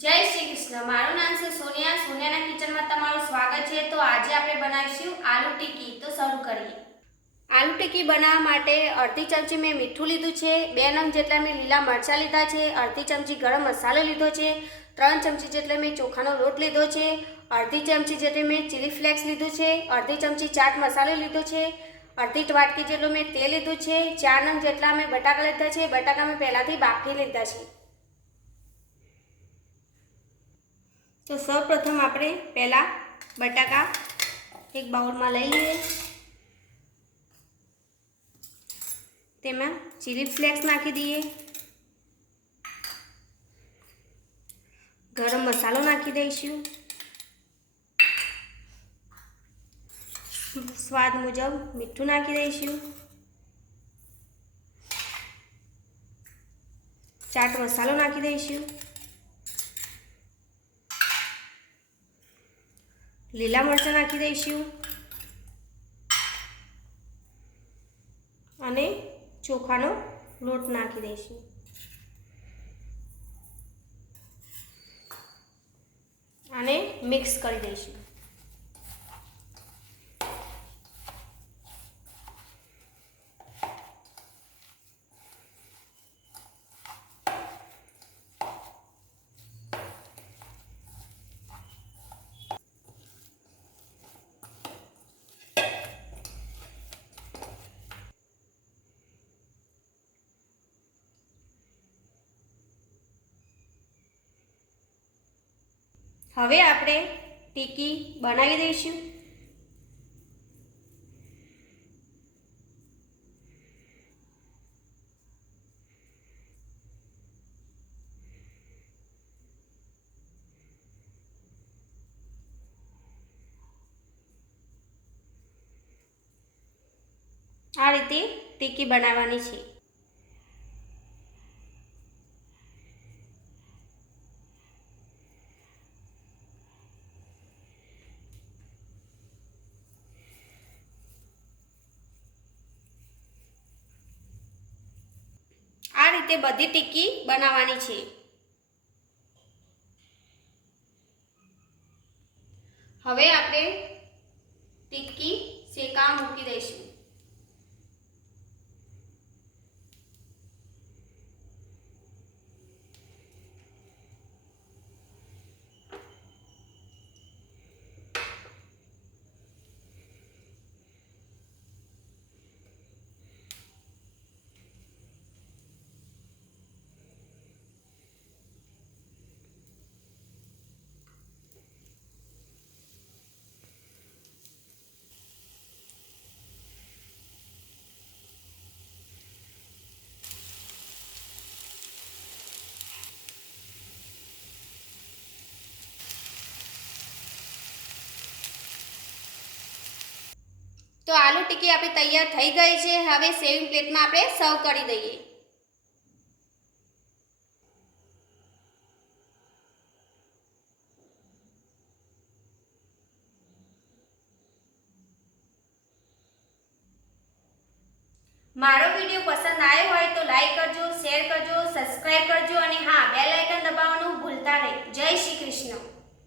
जय श्री कृष्ण। मारू नाम से सोनिया। सोनियाना किचन में तमारू स्वागत है। तो आज આપણે બનાવીશું આલુ ટિક્કી। તો શરૂ કરીએ। આલુ ટિક્કી બનાવવા માટે અડધી ચમચી મેં મીઠું લીધું છે, 2 નંગ જેટલા મેં લીલા મરચાં લીધા છે, અડધી ચમચી ગરમ મસાલો લીધો છે, 3 ચમચી જેટલો મેં ચોખાનો લોટ લીધો છે, અડધી ચમચી જેટલી મેં ચીલી ફ્લેક્સ લીધું છે, અડધી ચમચી ચાટ મસાલો લીધો છે, અડધી વાટકી જેટલું મેં તેલ લીધું છે, 4 નંગ જેટલા મેં બટાકા લીધા છે। બટાકા મેં પહેલાથી બાફી લીધા છે। तो सर्वप्रथम આપણે પહેલા બટાકા એક બાઉલમાં લઈ લઈએ। તેમાં ચીલી ફ્લેક્સ નાખી દઈએ, ગરમ મસાલો નાખી દઈશું, સ્વાદ મુજબ મીઠું નાખી દઈશું, ચાટ મસાલો નાખી દઈશું, લીલા મરચાં નાખી દઈશું અને ચોખાનો લોટ નાખી દઈશું અને મિક્સ કરી દઈશું। હવે આપણે ટિક્કી બનાવી દઈશું। આ રીતે ટિક્કી બનાવવાની છે। આ રીતે બધી ટિક્કી બનાવવાની છે। હવે આપણે ટિક્કી શેકાવા મૂકી દઈશું। तो आलू टिक्की आपणी तैयार થઈ ગઈ છે। હવે સેવિંગ પ્લેટમાં આપણે સર્વ કરી દઈએ। મારો વિડિયો પસંદ આવ્યો હોય તો લાઈક કરજો, શેર કરજો, સબસ્ક્રાઇબ કરજો અને હા બેલ આઇકન દબાવવાનું ભૂલતા નહીં। જય શ્રી કૃષ્ણ।